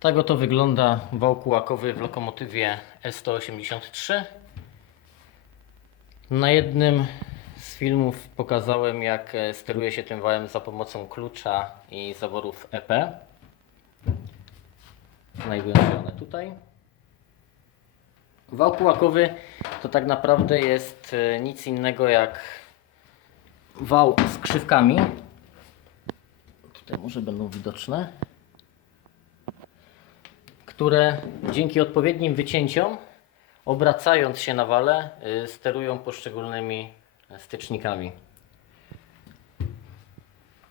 Tak oto wygląda wał kułakowy w lokomotywie S183. Na jednym z filmów pokazałem jak e, steruje się tym wałem za pomocą klucza i zaworów EP. Znajdują się one tutaj. Wał kułakowy to tak naprawdę jest e, nic innego jak wał z krzywkami. Tutaj może będą widoczne które dzięki odpowiednim wycięciom, obracając się na wale, y, sterują poszczególnymi stycznikami.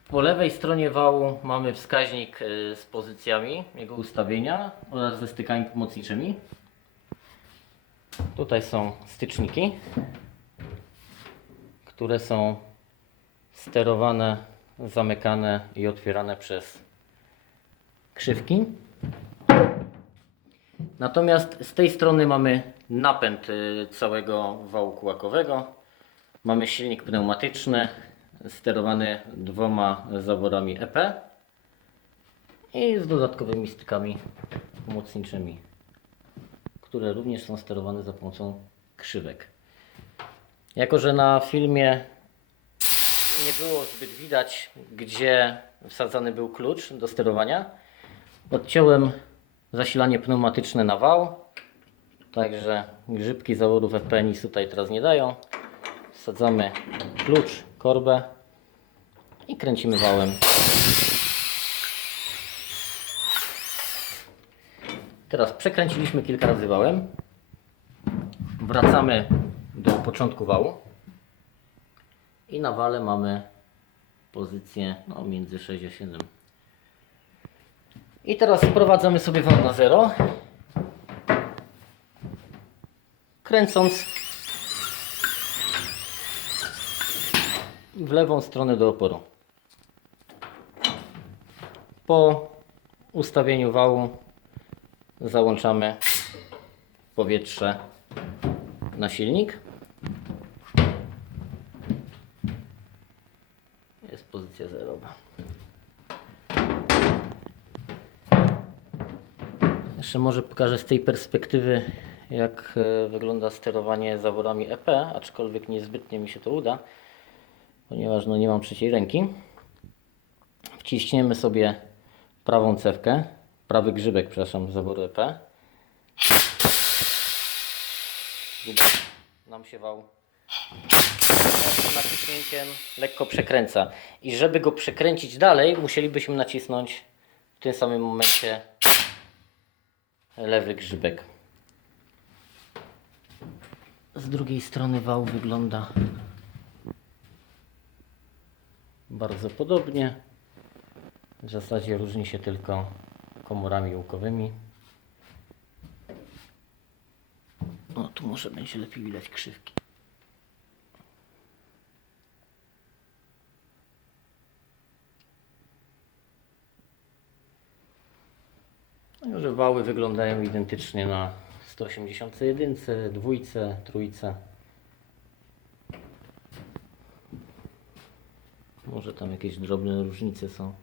Po lewej stronie wału mamy wskaźnik y, z pozycjami jego ustawienia oraz ze stykami pomocniczymi. Tutaj są styczniki, które są sterowane, zamykane i otwierane przez krzywki. Natomiast z tej strony mamy napęd y, całego wału kółakowego. Mamy silnik pneumatyczny sterowany dwoma zaworami EP i z dodatkowymi stykami pomocniczymi, które również są sterowane za pomocą krzywek. Jako, że na filmie nie było zbyt widać, gdzie wsadzany był klucz do sterowania, odciąłem zasilanie pneumatyczne na wał. Także grzybki zaworów FP nic tutaj teraz nie dają. Wsadzamy klucz, korbę i kręcimy wałem. Teraz przekręciliśmy kilka razy wałem. Wracamy do początku wału. I na wale mamy pozycję no, między 6 a 7. I teraz sprowadzamy sobie wał na zero. Kręcąc w lewą stronę do oporu. Po ustawieniu wału załączamy powietrze na silnik. Jest pozycja zerowa. Jeszcze może pokażę z tej perspektywy, jak e, wygląda sterowanie zaworami EP, aczkolwiek niezbytnie mi się to uda, ponieważ no, nie mam trzeciej ręki. Wciśniemy sobie prawą cewkę, prawy grzybek, przepraszam, zaworu EP. Widać, nam się wał naciśnięciem lekko przekręca. I żeby go przekręcić dalej, musielibyśmy nacisnąć w tym samym momencie lewy grzybek. Z drugiej strony wał wygląda bardzo podobnie. W zasadzie różni się tylko komorami łukowymi. No tu może będzie lepiej widać krzywki. Że wały wyglądają identycznie na 181, dwójce, trójce. Może tam jakieś drobne różnice są.